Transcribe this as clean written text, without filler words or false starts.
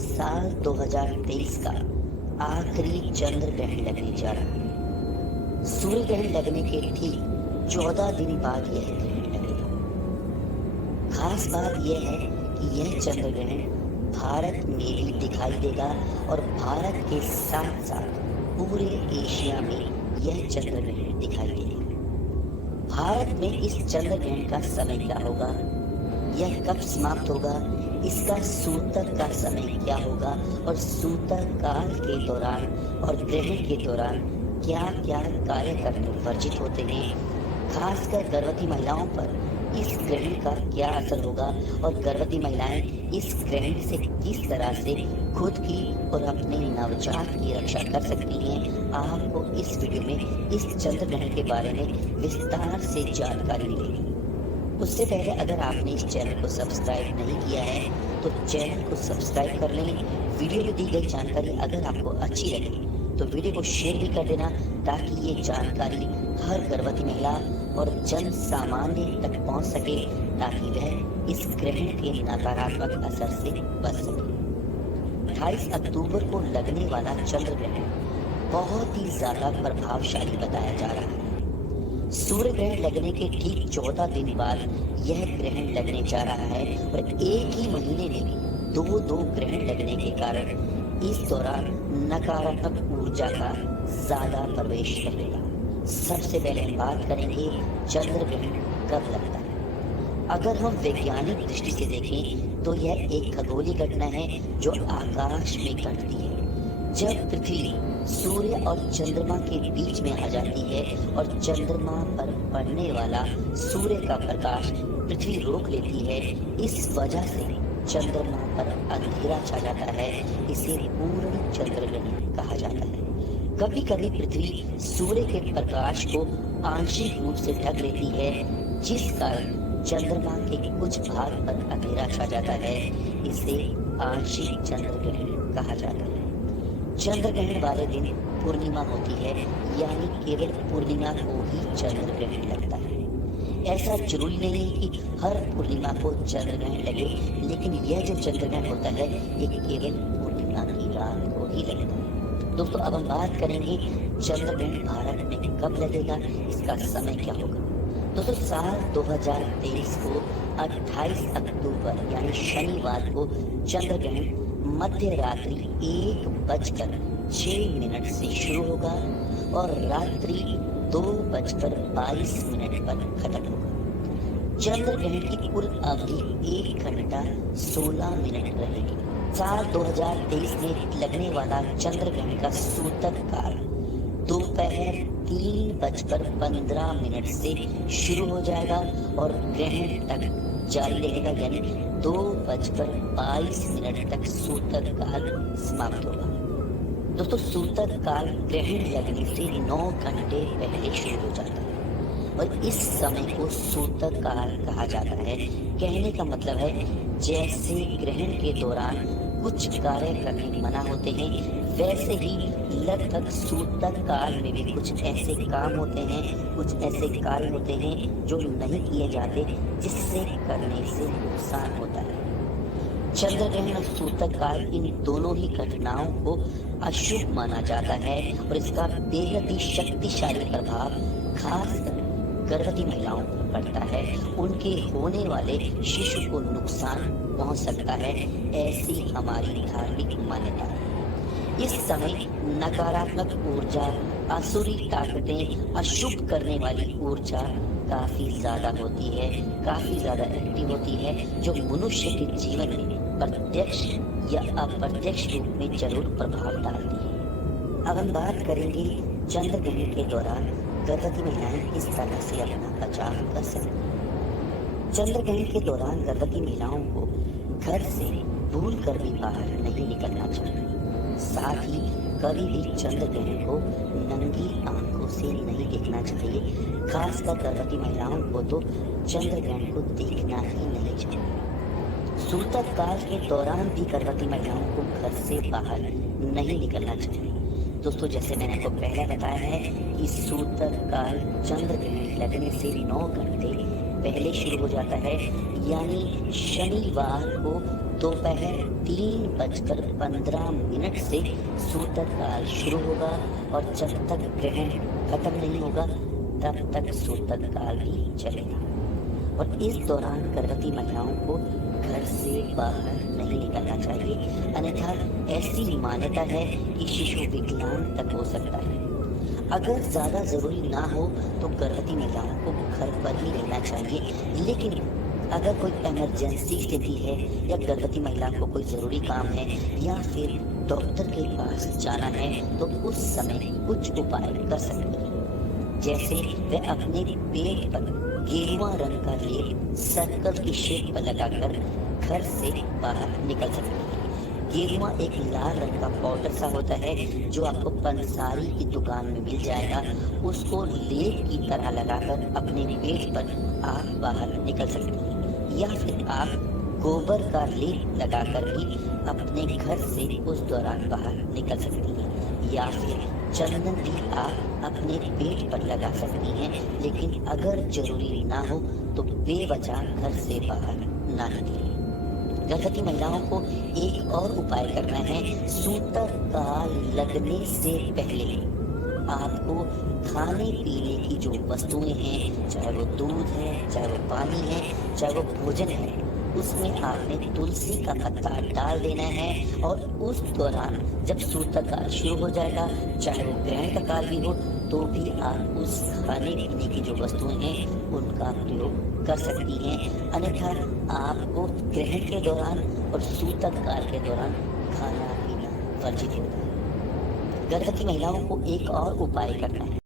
साल 2023 का आखिरी चंद्र ग्रहण लगने जा रहा है। सूर्य ग्रहण लगने के ठीक 14 दिन बाद यह ग्रहण लगेगा। खास बात यह है कि यह चंद्र ग्रहण भारत में भी दिखाई देगा और भारत के साथ साथ पूरे एशिया में यह चंद्र ग्रहण दिखाई देगा। भारत में इस चंद्र ग्रहण का समय क्या होगा, यह कब समाप्त होगा, इसका सूतक का समय क्या होगा और सूतक काल के दौरान और ग्रहण के दौरान क्या क्या कार्य करने वर्जित होते हैं, खासकर गर्भवती महिलाओं पर इस ग्रहण का क्या असर होगा और गर्भवती महिलाएं इस ग्रहण से किस तरह से खुद की और अपने नवजात की रक्षा कर सकती हैं। आपको इस वीडियो में इस चंद्र ग्रहण के बारे में विस्तार से जानकारी मिलेगी। उससे पहले अगर आपने इस चैनल को सब्सक्राइब नहीं किया है तो चैनल को सब्सक्राइब कर लें। वीडियो में दी गई जानकारी अगर आपको अच्छी लगे तो वीडियो को शेयर भी कर देना, ताकि ये जानकारी हर गर्भवती महिला और जन सामान्य तक पहुंच सके, ताकि वह इस ग्रहण के नकारात्मक असर से बच सके। 28 अक्टूबर को लगने वाला चंद्र ग्रहण बहुत ही ज्यादा प्रभावशाली बताया जा रहा है। सूर्य ग्रहण लगने के ठीक 14 दिन बाद यह ग्रहण लगने जा रहा है और एक ही महीने में दो ग्रहण लगने के कारण इस दौरान नकारात्मक ऊर्जा का ज्यादा प्रवेश रहेगा। सबसे पहले हम बात करेंगे चंद्र ग्रहण कब लगता है। अगर हम वैज्ञानिक दृष्टि से देखें तो यह एक खगोलीय घटना है जो आकाश में घटती है। जब पृथ्वी सूर्य और चंद्रमा के बीच में आ जाती है और चंद्रमा पर पड़ने वाला सूर्य का प्रकाश पृथ्वी रोक लेती है, इस वजह से चंद्रमा पर अंधेरा छा जाता है। इसे पूर्ण चंद्र ग्रहण कहा जाता है। कभी कभी पृथ्वी सूर्य के प्रकाश को आंशिक रूप से ढक लेती है, जिस कारण चंद्रमा के कुछ भाग पर अंधेरा छा जाता है। इसे आंशिक चंद्र ग्रहण कहा जाता है। चंद्र ग्रहण वाले दिन पूर्णिमा होती है, यानी केवल पूर्णिमा को ही चंद्र ग्रहण लगता है। ऐसा जरूरी नहीं है कि हर पूर्णिमा को चंद्र ग्रहण लगे, लेकिन यह जो चंद्र ग्रहण होता है ये केवल पूर्णिमा की रात को ही लगता है। दोस्तों, अब हम बात करेंगे चंद्र ग्रहण भारत में कब लगेगा, इसका समय क्या होगा। दोस्तों, साल 2023 को 28 अक्टूबर यानी शनिवार को चंद्र ग्रहण मध्य रात्रि 1:06 से शुरू होगा और रात्रि 2:22 पर खत्म होगा। चंद्र ग्रहण की कुल अवधि 1 घंटा 16 मिनट रहेगी। साल 2023 में लगने वाला चंद्र ग्रहण का सूतक काल दोपहर 3:15 से शुरू हो जाएगा और ग्रहण तक जारी रहेगा, यानी 2:22 तक सूतक काल समाप्त होगा। दोस्तों, सूतक काल ग्रहण लगने से 9 घंटे पहले शुरू हो जाता है और इस समय को सूतक काल कहा जाता है। कहने का मतलब है, जैसे ग्रहण के दौरान कुछ कार्य करने मना होते हैं, वैसे ही लगभग सूतक काल में भी कुछ ऐसे काम होते हैं, कुछ ऐसे कार्य होते हैं जो नहीं किए जाते, जिससे करने से नुकसान होता है। चंद्र ग्रहण और सूतक काल इन दोनों ही घटनाओं को अशुभ माना जाता है और इसका बेहद ही शक्तिशाली प्रभाव खासकर गर्भवती महिलाओं पर पड़ता है। उनके होने वाले शिशु को नुकसान पहुंच सकता है, ऐसी हमारी धार्मिक मान्यता है। इस समय नकारात्मक ऊर्जा, असुरी ताकतें, अशुभ करने वाली ऊर्जा काफी ज्यादा होती है, काफी ज्यादा एक्टिव होती है, जो मनुष्य के जीवन में प्रत्यक्ष या अप्रत्यक्ष रूप में जरूर प्रभाव डालती है। अब हम बात करेंगे चंद्र ग्रहण के दौरान गर्भवती महिलाएं किस तरह से अपना बचाव कर सकती हैं। चंद्र ग्रहण के दौरान गर्भवती महिलाओं को घर से भूल कर भी बाहर नहीं निकलना चाहिए। साथ ही कभी भी चंद्र ग्रहण को नंगी आंखों से नहीं देखना चाहिए। खासकर गर्भवती महिलाओं को तो चंद्र ग्रहण को देखना ही नहीं चाहिए। सूतक काल के दौरान भी गर्भवती महिलाओं को घर से बाहर नहीं निकलना चाहिए। दोस्तों, जैसे मैंने आपको पहले बताया है कि सूतक काल चंद्र ग्रहण लगने से 9 घंटे पहले शुरू हो जाता है, यानी शनिवार को दोपहर 3:15 से सूतक काल शुरू होगा और जब तक ग्रहण खत्म नहीं होगा तब तक सूतक काल भी चलेगा। और इस दौरान गर्भवती महिलाओं को घर से बाहर नहीं निकलना चाहिए, अन्यथा ऐसी मान्यता है कि शिशु विकलांग तक हो सकता है। अगर ज़्यादा ज़रूरी ना हो तो गर्भवती महिलाओं को घर पर ही रहना चाहिए, लेकिन अगर कोई इमरजेंसी स्थिति है या गर्भवती महिला को कोई ज़रूरी काम है या फिर डॉक्टर के पास जाना है तो उस समय कुछ उपाय कर सकती है। जैसे वह अपने पेट पर गेरुआ रंग का लेप सर्कल की शेप पर लगाकर घर से बाहर निकल सकती है। गेरुआ एक लाल रंग का पाउडर सा होता है जो आपको पंसारी की दुकान में मिल जाएगा। उसको लेप की तरह लगाकर अपने पेट पर आप बाहर निकल सकती हैं, या फिर आप गोबर का लेप लगाकर भी अपने घर से उस दौरान बाहर निकल सकती हैं, या फिर चंदन भी आप अपने पेट पर लगा सकती हैं। लेकिन अगर जरूरी ना हो तो बेवजह घर से बाहर ना निकलें। गर्भवती महिलाओं को एक और उपाय करना है। सूतक काल लगने से पहले आपको खाने पीने की जो वस्तुएं हैं, चाहे वो दूध है, चाहे वो पानी है, चाहे वो भोजन है, उसमें आपने तुलसी का पत्ता डाल देना है। और उस दौरान जब सूतक काल शुरू हो जाएगा, चाहे वो ग्रहण का काल भी हो, तो भी आप उस खाने पीने की जो वस्तुएं हैं उनका प्रयोग कर सकती हैं। अन्यथा आपको ग्रहण के दौरान और सूतक काल के दौरान खाना पीना वर्जित होता है। गर्भवती महिलाओं को एक और उपाय करना है।